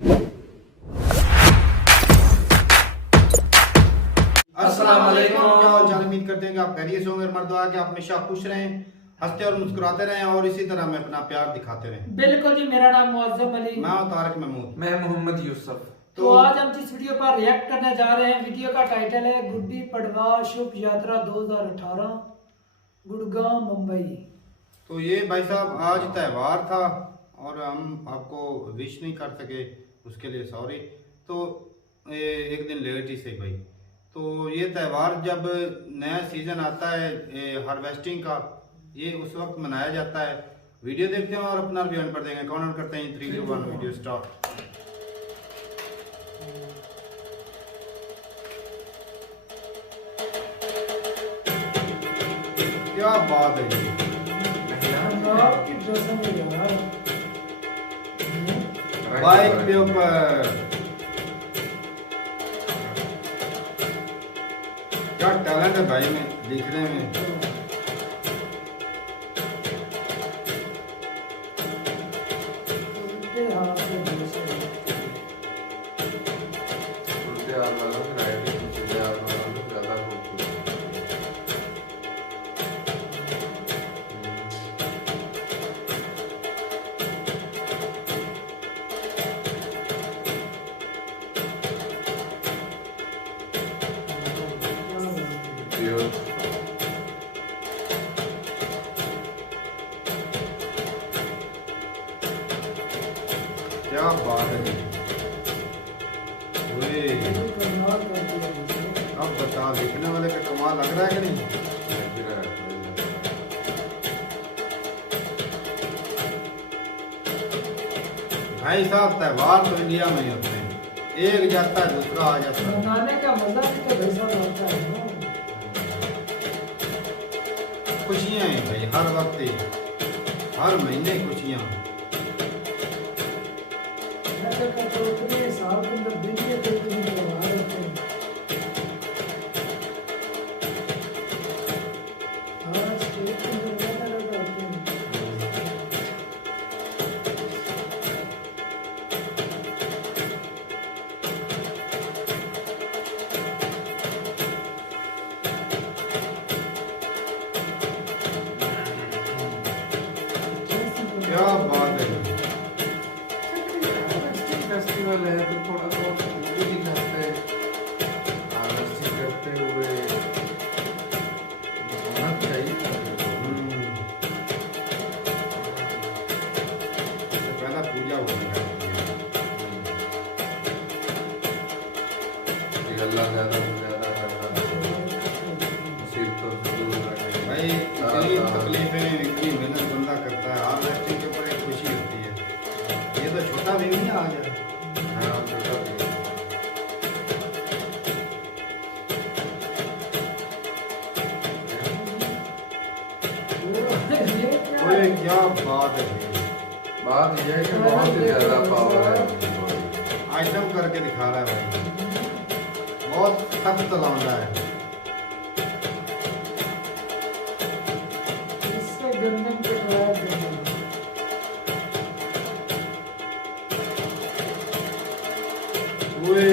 अस्सलाम वालेकुम। क्या हाल चाल, उम्मीद करते हैं कि आप खैरियत से होंगे। मर्दवा कि आप हमेशा खुश रहें, हंसते और मुस्कुराते रहें और इसी तरह हमें अपना प्यार दिखाते रहें। बिल्कुल जी, मेरा नाम मुअज्जम अली, मैं हूं तारिक महमूद। मैं मोहम्मद यूसुफ। तो आज हम जिस वीडियो पर रिएक्ट करने जा रहे हैं, वीडियो का टाइटल है गुड्डी पड़वा शुभ यात्रा 2018 गुड़गांव मुंबई। तो ये भाई साहब आज त्यौहार था और हम आपको विश नहीं कर सके, उसके लिए सॉरी। तो एक दिन लेट ही सही भाई। तो ये त्यौहार जब नया सीजन आता है हार्वेस्टिंग का, ये उस वक्त मनाया जाता है। वीडियो देखते हैं और अपना रिव्यू पर देंगे। कमेंट करते हैं 3 2 1 वीडियो स्टार्ट। क्या बात है जी, आपकी ड्रेसिंग में यार, बाइक के ऊपर क्या टैलेंट है भाई में लिखने में। उल्टे हाथ से ड्रेस है। उल्टे हाथ वाला से राइट, सीधे हाथ वाला से ज्यादा खूबसूरत। प्योर क्या बात है जी। ओए, कमाल कर दिया मुझे। अब बता, लिखने वाले का कमाल लग रहा है कि नहीं। भाई साहब त्यौहार तो इंडिया में ही होते हैं, एक जाता है दूसरा आ जाता है। मनाने का मजा भी तो भाई साहब आता है ना। खुशियाँ हैं भाई, हर वक्त ही, हर महीने खुशियाँ। मैं तो कहता हूँ कि साल के अंदर दिन के कोई दिन त्योहार होते हैं। हाँ, स्टेट के अंदर ज्यादा ज्यादा होते हैं। क्या बात है। फेस्टिवल है तो थोड़ा बहुत वो भी दिखाते हैं। हार्वेस्टिंग करते हुए होना चाहिए। सबसे पहला पूजा होगा। कि अल्लाह ज्यादा से ज्यादा करता मुसीबतों से दूर रखे। भाई इतनी तकलीफें, इतनी मेहनत बंदा करता है, हार्वेस्टिंग के ऊपर एक खुशी होती है। ये तो छोटा भी नहीं आ जाए। हाँ, छोटा भी। ये क्या ओए है? क्या बात है भाई। बात यह है कि बहुत ही ज्यादा पावर है उनकी बॉडी। आइटम करके दिखा रहा है भाई, बहुत सख्त लौंडा है। इससे गंदम के ड्रायर देना। ओए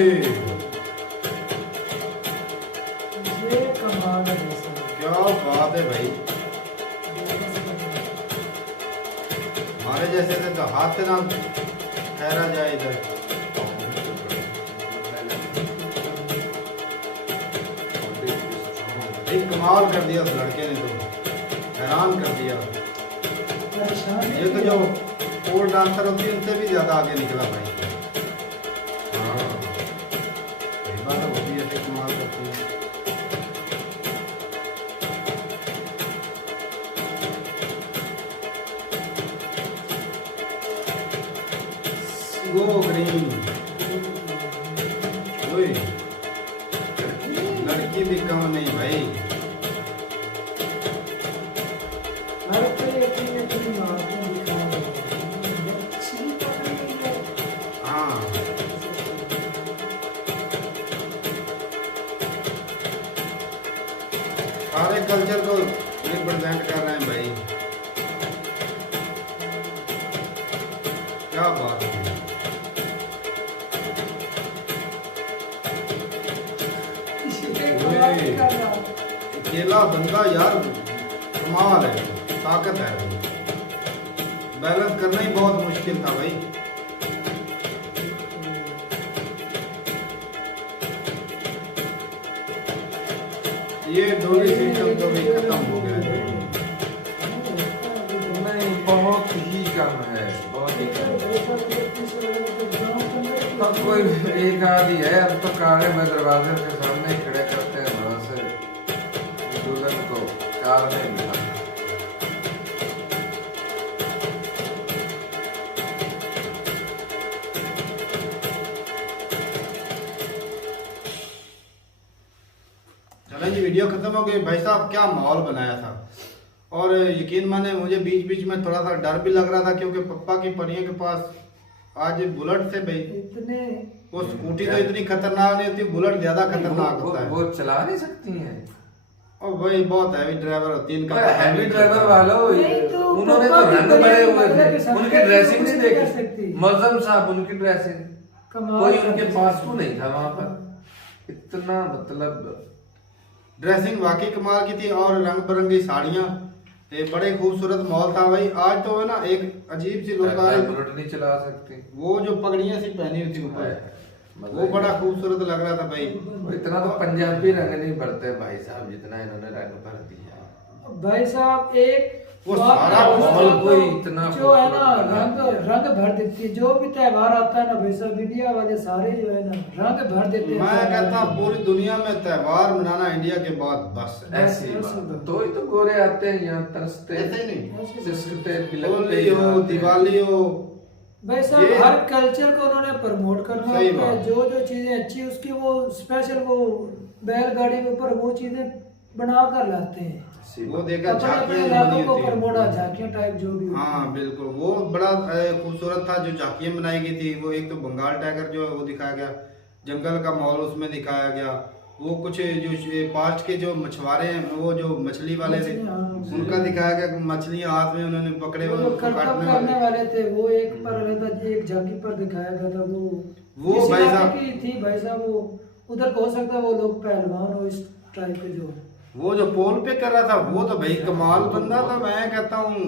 ये कमाल है भाई साहब। क्या बात है भाई। हमारे जैसे से तो हाथ से ना ठहरा जाए इधर। एक कमाल कर दिया उस लड़के ने, तो हैरान कर दिया। परेशान ये तो जो पोल डांसर होती है उनसे भी ज्यादा आगे निकला भाई। हाँ। सही बात है, वो भी ऐसे कमाल करती है। Go green. ओए लड़की भी कम नहीं भाई। हर कोई अपनी अपनी मार्केट दिखा रहा है। अच्छी पकड़ी है। हाँ, सारे कल्चर को रिप्रेजेंट कर रहे हैं भाई। क्या बात है। अकेला बंदा यार कमाल है, ताकत है भाई। बैलेंस करना ही बहुत मुश्किल था भाई। ये डोली सिस्टम तो भी खत्म हो गया है। नहीं, बहुत ही कम है, बहुत ही कम। तो कोई एक आदि है, अब तो कारे में दरवाजे के सामने ही खड़े करते हैं, वहां से दुल्हन को कार में मिला। चलें जी, वीडियो खत्म हो गई। भाई साहब क्या माहौल बनाया था, और यकीन माने मुझे बीच बीच में थोड़ा सा डर भी लग रहा था, क्योंकि पप्पा की परियों के पास आज बुलेट से भाई इतने वो स्कूटी तो इतनी खतरनाक नहीं होती, बुलेट ज्यादा खतरनाक होता है। वो चला नहीं सकती हैं। और भाई बहुत हैवी ड्राइवर होती है इनका। हैवी ड्राइवर वालों, नहीं तो उन्होंने तो पापा की रंग भरे हुए मतलब थे, के साथ उनकी ड्रेसिंग नहीं कुछ कर देखी। सकती। मौजम साहब उनकी ड्रेसिंग कमाल कोई कर उनके सकती। पास को नहीं था वहां पर। इतना मतलब ड्रेसिंग वाकई कमाल की थी, और रंग बिरंगी साड़ियां, ये बड़े खूबसूरत माहौल था भाई। आज तो है ना एक अजीब सी लोग आ रहे, बुलेट नहीं चला सकती। वो जो पगड़ियां सी पहनी हुई थी ऊपर, मजा वो ही बड़ा खूबसूरत लग रहा था भाई। वो इतना तो पंजाबी रंग नहीं भरते भाई साहब जितना इन्होंने रंग भर दिया। भाई साहब एक वो बात सारा है, माहौल तो कोई इतना जो है ना खूबसूरत रंग भर देती है। जो भी त्योहार आता है ना भाई साहब, मीडिया वाले सारे जो है ना रंग भर देते हैं। मैं कहता हूँ पूरी दुनिया में त्योहार मनाना इंडिया के बाद बस है। ऐसी बात तो ही तो गोरे आते हैं यहाँ तरसते, ऐसे ही नहीं, सिसकते, बिलकते होली हो, दिवाली हो, भाई साहब ये- हर कल्चर को उन्होंने प्रमोट करना सही होता है। बात। जो जो चीजें अच्छी उसकी वो स्पेशल वो बैलगाड़ी के ऊपर वो चीजें बना कर लाते हैं। वो देखा अपने अपने झांकियां इलाकों बनी को होती प्रमोट, है। झांकियां टाइप जो भी होती हाँ है। बिल्कुल, वो बड़ा खूबसूरत था जो झांकियां बनाई गई थी। वो एक तो बंगाल टाइगर जो है वो दिखाया गया, जंगल का माहौल उसमें दिखाया गया। वो कुछ जो पास्ट के जो मछुआरे हैं, वो जो मछली वाले थे, मछली, हाँ। उनका दिखाया गया। मछलियां हाथ में उन्होंने पकड़े वो हुए, जो उनको करतब काटने करने वाले। वाले थे वो एक पर रहता, एक झांकी पर दिखाया गया था। वो वो जिस भाई इलाके साहब- की थी भाई साहब, वो उधर हो सकता है वो लोग पहलवान हो इस टाइप के जो वो जो पोल पे कर रहा था वो तो भाई कमाल बंदा था। मैं कहता हूँ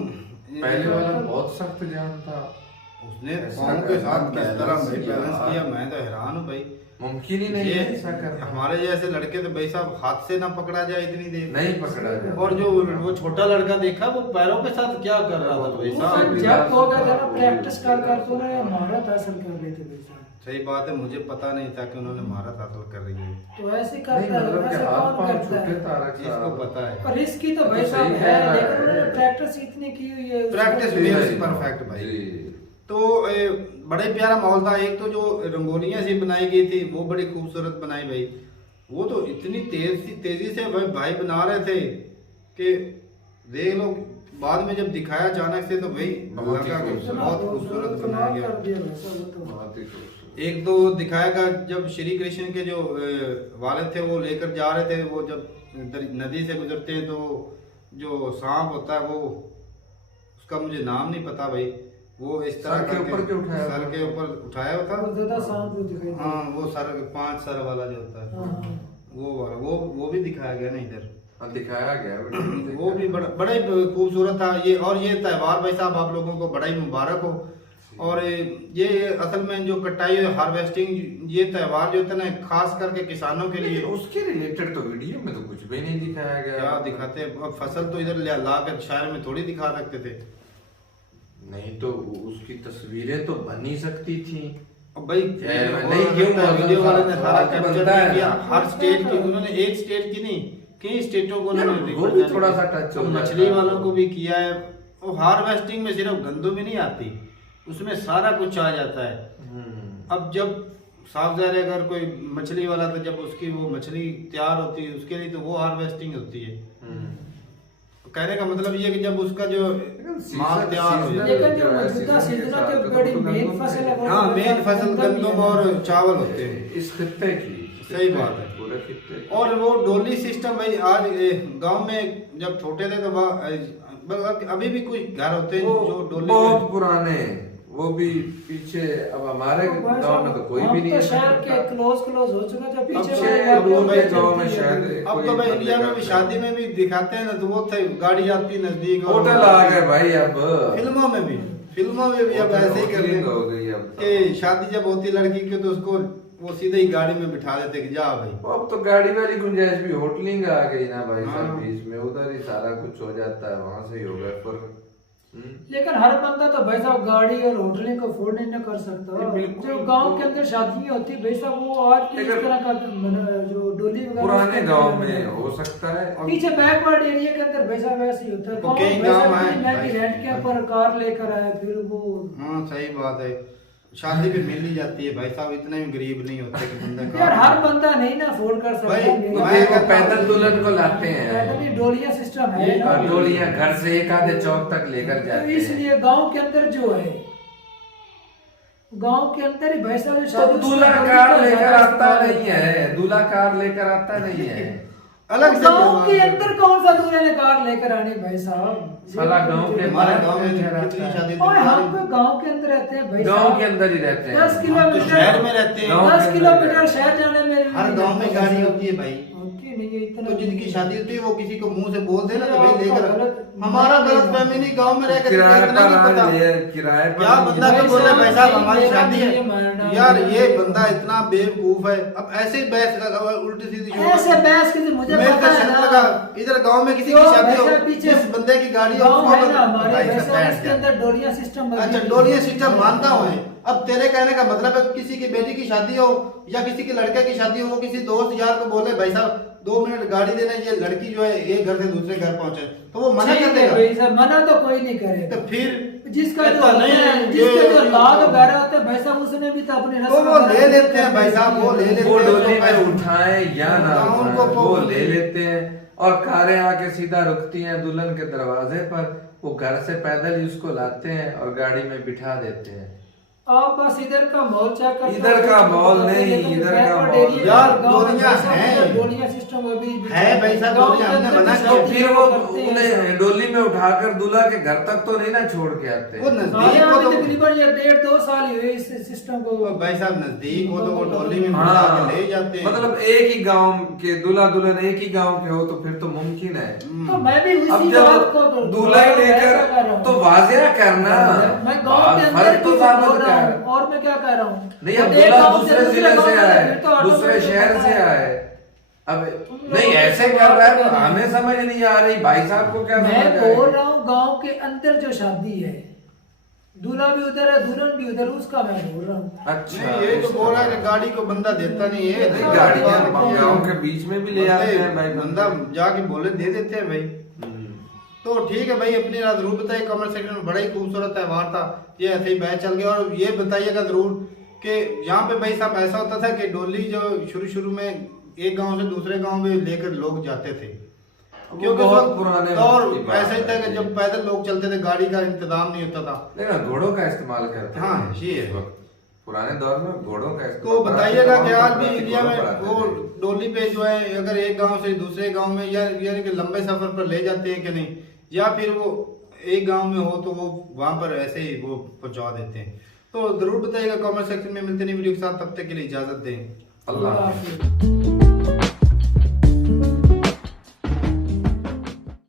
पहले वाला बहुत सख्त जान था, उसने ऐसा कौम के साथ करना किस तरह भाई बैलेंस बैलेंस किया। किया, मैं तो हैरान हूँ भाई। मुमकिन ही नहीं ये है ऐसा करना। हमारे जैसे लड़के तो भाई साहब हाथ से ना पकड़ा जाए इतनी देर। नहीं पकड़ा जाए। और जो वो छोटा लड़का देखा वो पैरों के साथ क्या कर रहा था भाई वो साहब। फिर जब हो गया था ना प्रैक्टिस कर कर तो ना महारत हासिल कर रहे थे भाई साहब। सही बात है, मुझे पता नहीं था कि उन्होंने महारत हासिल कर रही है। तो ऐसे नहीं करता है, मतलब कि ऐसे हाथ कौन पांव करता छूटे है? तारक इसको साहब। पता है। और इसकी तो भाई तो साहब सही है, कह रहा है। लेकिन उन्होंने प्रैक्टिस इतनी की हुई है। प्रैक्टिस उसको- भी जी, परफेक्ट भाई। जी। तो बड़े प्यारा माहौल था। एक तो जो रंगोलियां सी बनाई गई थी वो बड़ी खूबसूरत बनाई भाई। वो तो इतनी तेजी से भाई बना रहे थे कि देख लो, बाद में जब दिखाया अचानक से तो भाई बहुत ही लगा कि खूबसूरत। बहुत खूबसूरत बनाया गया। कर दिया भाई साहब वो तो। बहुत ही खूबसूरत। एक तो दिखाएगा जब श्री कृष्ण के जो वालिद थे वो लेकर जा रहे थे, वो जब नदी से गुजरते हैं तो जो सांप होता है वो, उसका मुझे नाम नहीं पता भाई, वो इस तरह सर के करके ऊपर क्यों उठाया सर हुआ? के ऊपर उठाया होता। बहुत ज्यादा शांत वो दिखाई दे। हाँ वो सर 5 सर वाला जो होता है, हाँ, हाँ। वो वाला वो भी दिखाया गया ना इधर। हाँ, दिखाया गया वो भी बड़ा ही खूबसूरत था ये। और ये त्यौहार भाई साहब आप लोगों को बड़ा ही मुबारक हो। और ये असल में जो कटाई हार्वेस्टिंग ये त्यौहार जो होता है ना खास करके किसानों के लिए। उसके रिलेटेड तो वीडियो में तो कुछ भी नहीं दिखाया गया। क्या दिखाते, अब फसल तो इधर ला कर शहर में थोड़ी दिखा सकते थे। नहीं तो उसकी तस्वीरें तो बन ही सकती थी। अब भाई नहीं, क्यों वीडियो वाले ने सारा बनता कैप्चर है किया। ना। हर स्टेट की उन्होंने, एक स्टेट की नहीं कई स्टेटों को उन्होंने वो भी represent थोड़ा सा किया। touch हो अब जाता मछली है। वालों को भी किया है। वो हार्वेस्टिंग में सिर्फ गंदू भी नहीं आती, उसमें सारा कुछ आ जाता है। अब जब साफ जाहिर है अगर कोई मछली वाला तो जब उसकी वो मछली तैयार होती है उसके लिए तो वो हार्वेस्टिंग होती है। कहने का मतलब ये कि जब उसका जो माल तैयार हो जाए। लेकिन जो मौजूदा सीजनों की बड़ी मेन फसल है वो हाँ तो मेन फसल गंदम और चावल होते हैं। इस खित्ते की सही बात है। पूरे खित्ते की। और वो डोली सिस्टम भाई आज गांव में जब छोटे थे तो अभी भी कुछ घर होते हैं वो जो डोली बहुत पुराने, वो भी पीछे। अब हमारे गांव में तो कोई भी नहीं तो है शहर के क्लोज हो चुका जो पीछे अब वाले अब वाक्य के में गांव में चलती है। शायद अब तो भाई इंडिया में भी शादी में भी दिखाते हैं ना, तो वो थे गाड़ी आती नजदीक और होटल आ गए भाई अब। फिल्मों में भी अब ऐसे ही करते हो हैं गई अब तो। कि शादी जब होती लड़की की तो उसको वो सीधे ही गाड़ी में बिठा देते कि जा भाई। अब तो गाड़ी वाली गुंजाइश भी होटलिंग आ गई ना भाई सब हाँ। बीच में, उधर ही सारा कुछ हो जाता है, वहां से ही होगा पर। लेकिन हर बंदा तो भाई साहब गाड़ी और होटलिंग को अफोर्ड नहीं कर सकता। ये बिल्कुल। जो गांव के अंदर शादी होती है भाई साहब, वो आज भी इस लेकिन तरह का जो डोली वगैरह पुराने उसके गांव अंदर में हो सकता है। पीछे बैकवर्ड एरिया के अंदर भाई साहब ऐसे ही होता है। तो कई भाई साहब गांव हैं, इतनी महंगी भाई। रेंट के ऊपर कार लेकर आए, फिर वो हाँ सही बात है, शादी भी मिल ही जाती है भाई साहब, इतने भी गरीब नहीं होते कि बंदा यार काम- हर बंदा नहीं ना अफोर्ड कर सकता। भाई, मेरे- मैं देखो पैदल दुल्हन को लाते पैदल हैं ही डोलिया सिस्टम है ना। और डोलियां घर से एक आधे चौक तक लेकर तो जाते हैं। इसलिए गांव के अंदर जो है, गांव के अंदर ही भाई साहब तो शादी दूल्हा कार लेकर आता नहीं है, दूल्हा कार लेकर आता नहीं है। अलग से गांव के करवा- अंदर कौन सा दूल्हे ने कार लेकर आनी भाई साहब? साला गांव के हमारे अंदर गांव में रहता कितनी है। शादी और हम होती तो गांव के अंदर रहते हैं भाई गांव साहब। के अंदर ही रहते हैं। 10 है। किलोमीटर तो शहर में रहते हैं, गांव 10 के अंदर किलोमीटर रहते शहर जाने में भी हर नहीं गांव में लगता गाड़ी भाई होती है साहब। भाई। होती नहीं है इतना। तो जिनकी शादी होती है वो किसी को मुंह से बोल देना कि भाई आपका लेकर गलत- हमारा गलत फहमी नहीं, गांव में रहकर किराए इतना पर नहीं आ पता लिए, किराए पर क्या नहीं बंदा किराए तो बोल रहा है भाई साहब हमारी मेरा शादी नहीं है मानना। यार, ये बंदा इतना बेवकूफ है। अब ऐसे ही बहस उल्टी सीधी शुरू कर ऐसे दी। बहस की मुझे मेरे पता को है शक ना। लगा इधर गांव में किसी जो की शादी हो, वैसे पीछे जिस बंदे की गाड़ी हो गांव उसको है ना हमारे भाई वैसे साहब बैठ उसके जा। अंदर डोलिया सिस्टम अच्छा डोलिया सिस्टम मानता हूँ मैं। अब तेरे कहने का मतलब है किसी की बेटी की शादी हो या किसी के लड़के की शादी हो, वो किसी दोस्त यार को बोले भाई साहब 2 मिनट गाड़ी देना, ये लड़की जो है एक घर से दूसरे घर पहुंचे, तो वो मना कर ठीक है देगा। भाई साहब, मना तो कोई नहीं करेगा। तो फिर जिसका जो ऐसा होता नहीं है, है, जिसका ये- जो लाद वगैरह होता है भाई साहब, उसने भी तो अपने तो वो ले लेते हैं भाई साहब, वो ले लेते हैं। वो डोली तो में उठाए या ना हाँ, उठाए, उनको वो ले लेते हैं और कारें आके सीधा रुकती हैं दुल्हन के दरवाजे पर, वो घर से पैदल ही उसको लाते हैं और गाड़ी में बिठा देते हैं। आप बस इधर का माहौल चेक करते इधर का माहौल नहीं, इधर का माहौल यार, डोलियां हैं। डोलिया सिस्टम अभी है भाई साहब, गांव डोलियां के हमने अंदर बना जो के- तो शादी फिर वो करते हैं। उन्हें डोली में उठाकर दूल्हा के घर तक तो नहीं ना छोड़ के आते। वो हमारे नजदीक यहाँ हो भी तो तकरीबन ये 1.5-2 साल ही हुए इस सिस्टम को। वो भाई साहब नजदीक हो तो वो डोली में बिठा हाँ, के ले जाते हैं। मतलब एक ही गांव के दूल्हा दुल्हन एक ही गांव के हो तो फिर तो मुमकिन है। तो मैं भी अब उसी बात को जब दूल्हा ही ऐसा कर रहा लेकर हूँ। तो वाजिया करना, मैं गांव के अंदर फर्क तो की साबित बोल रहा कर। हूँ और मैं क्या कह रहा हूँ। नहीं अब अब एक दूल्हा गांव दूसरे जिले गांव से में आए, फिर तो दूसरे ऑटोमेटिक शहर होता से है। आए, अब तुम नहीं लोग ऐसे तो कर रहा है बात तो कर रहे हमें समझ नहीं आ रही, भाई साहब को क्या समझ मैं आएगी? बोल रहा हूँ गांव के अंदर जो शादी है, दूल्हा भी उधर है दुल्हन भी उधर, उसका मैं बोल रहा हूँ। अच्छा नहीं, ये तो बोल रहा है कि गाड़ी को बंदा देता नहीं है। नहीं, गाड़ियां गांव के बीच में भी ले आते हैं भाई बंदा जाके बोले दे देते हैं भाई। हम्म। तो ठीक है भाई, अपनी रात जरूर बताइए कमेंट सेक्शन में। बड़ा ही खूबसूरत त्योहार था ये, ऐसे ही बहस चल गया। और ये बताइएगा जरूर कि यहाँ पे भाई साहब ऐसा होता था कि डोली जो शुरू में एक गांव से दूसरे गांव में लेकर लोग जाते थे, वो क्योंकि बहुत उस वक्त पुराने दौर वक्त की बात ऐसा ही था है। कि जब पैदल लोग चलते थे, गाड़ी का इंतजाम नहीं होता था। लेकिन घोड़ों का इस्तेमाल करते हाँ, थे ये है। उस वक्त। पुराने दौर में घोड़ों का इस्तेमाल तो बताइएगा कि आज भी घोड़ों इंडिया पर में आते वो थे। डोली पे जो है अगर एक गांव से दूसरे गांव में या यानी कि लंबे सफर पर ले जाते हैं कि नहीं, या फिर वो एक गांव में हो तो वो वहां पर ऐसे ही वो पहुंचा देते हैं। तो जरूर बताइएगा कमेंट सेक्शन में। मिलते नहीं वीडियो के साथ, तब तक के लिए इजाजत दें। अल्लाह हाफिज़।